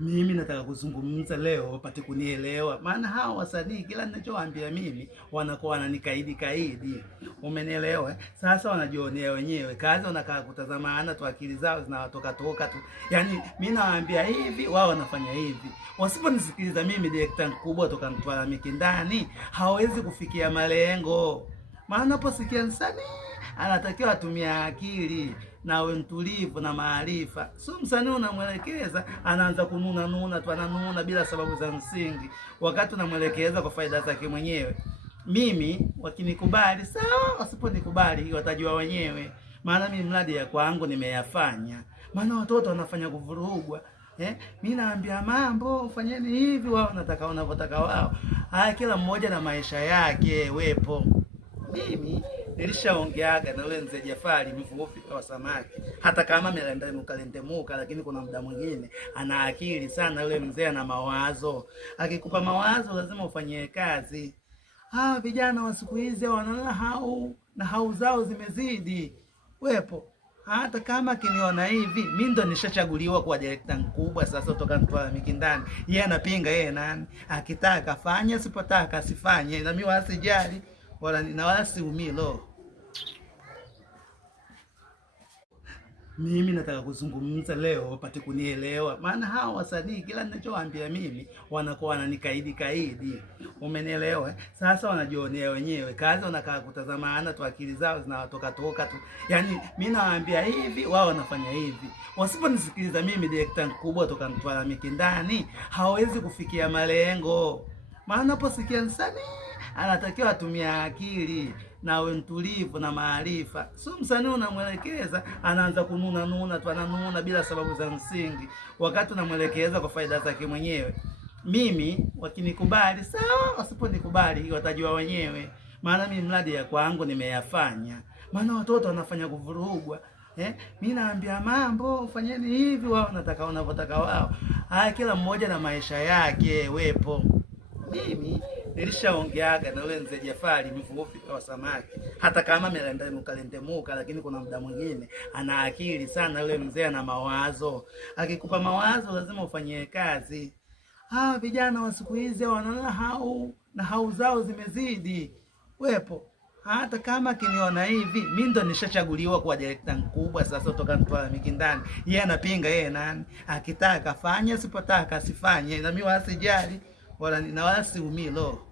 Mimi nataka kuzungumza leo wapate kunielewa, maana hawa wasanii kila ninachowaambia mimi wanakuwa wananikaidi kaidi. Umenielewa? Sasa wanajionea wenyewe kazi, wanakaa kutazamana tu, akili zao zinawatoka toka tu. Yaani mimi nawaambia hivi, wao wanafanya hivi. Wasiponisikiliza mimi, director mkubwa toka Mtwara Mikindani, hawezi kufikia malengo. Maana unaposikia msanii anatakiwa atumia akili na awe mtulivu na maarifa. Sio msanii unamwelekeza anaanza kununa nuna tu, ananuna bila sababu za msingi, wakati unamwelekeza kwa faida zake mwenyewe. Mimi wakinikubali sawa, wasiponikubali watajua wenyewe, maana mimi mradi ya kwangu nimeyafanya. Maana watoto wanafanya kuvurugwa. Mimi naambia mambo fanyeni hivi, wao nataka wanavyotaka wao. Haya, kila mmoja na maisha yake wepo. Mimi nilishaongeaga na yule mzee Jafari mvuvi wa samaki. Hata kama kalendemuka, lakini kuna muda mwingine ana akili sana yule mzee, ana mawazo. Akikupa mawazo lazima ufanyie kazi. Vijana wa siku hizi wanaona hau zao zimezidi. Wepo. Hata kama kiniona hivi, mimi ndo nishachaguliwa kuwa director mkubwa sasa kutoka Mtwara Mikindani. Yeye anapinga, yeye nani? Akitaka afanye, asipotaka asifanye. Na mimi wasijali wala siumii lo. Mimi nataka kuzungumza leo wapate kunielewa, maana hawa wasanii kila ninachowaambia mimi wanakuwa wananikaidi kaidi. Umenielewa? Sasa wanajionea wenyewe kazi, wanakaa kutazamana tu, akili zao zinawatoka toka tu. Yaani mimi nawaambia hivi, wao wanafanya hivi. Wasiponisikiliza mimi, director mkubwa toka Mtwara Mikindani, hawezi kufikia malengo. Maana unaposikia msanii anatakiwa atumia akili na awe mtulivu na maarifa. Sio msanii unamwelekeza anaanza kununa nuna tu, ananuna bila sababu za msingi, wakati unamwelekeza kwa faida zake mwenyewe. Mimi wakinikubali sawa, wasiponikubali watajua wenyewe, maana mimi mradi ya kwangu nimeyafanya. Maana watoto wanafanya kuvurugwa. Mimi naambia mambo fanyeni hivi, wao nataka wanavyotaka wao. Haya, kila mmoja na maisha yake wepo. Mimi nilishaongeaga na yule mzee Jafari mvuvi wa samaki. Hata kama kalendemuka, lakini kuna muda mwingine ana akili sana yule mzee, ana mawazo. Akikupa mawazo lazima ufanyie kazi. Vijana wa siku hizi wanaona hau zao zimezidi. Wepo. Hata kama kiniona hivi, mimi ndo nishachaguliwa kuwa director mkubwa sasa kutoka Mtwara Mikindani. Yeye anapinga, yeye nani? Akitaka afanye, asipotaka asifanye. Na mimi wasijali wala siumii lo.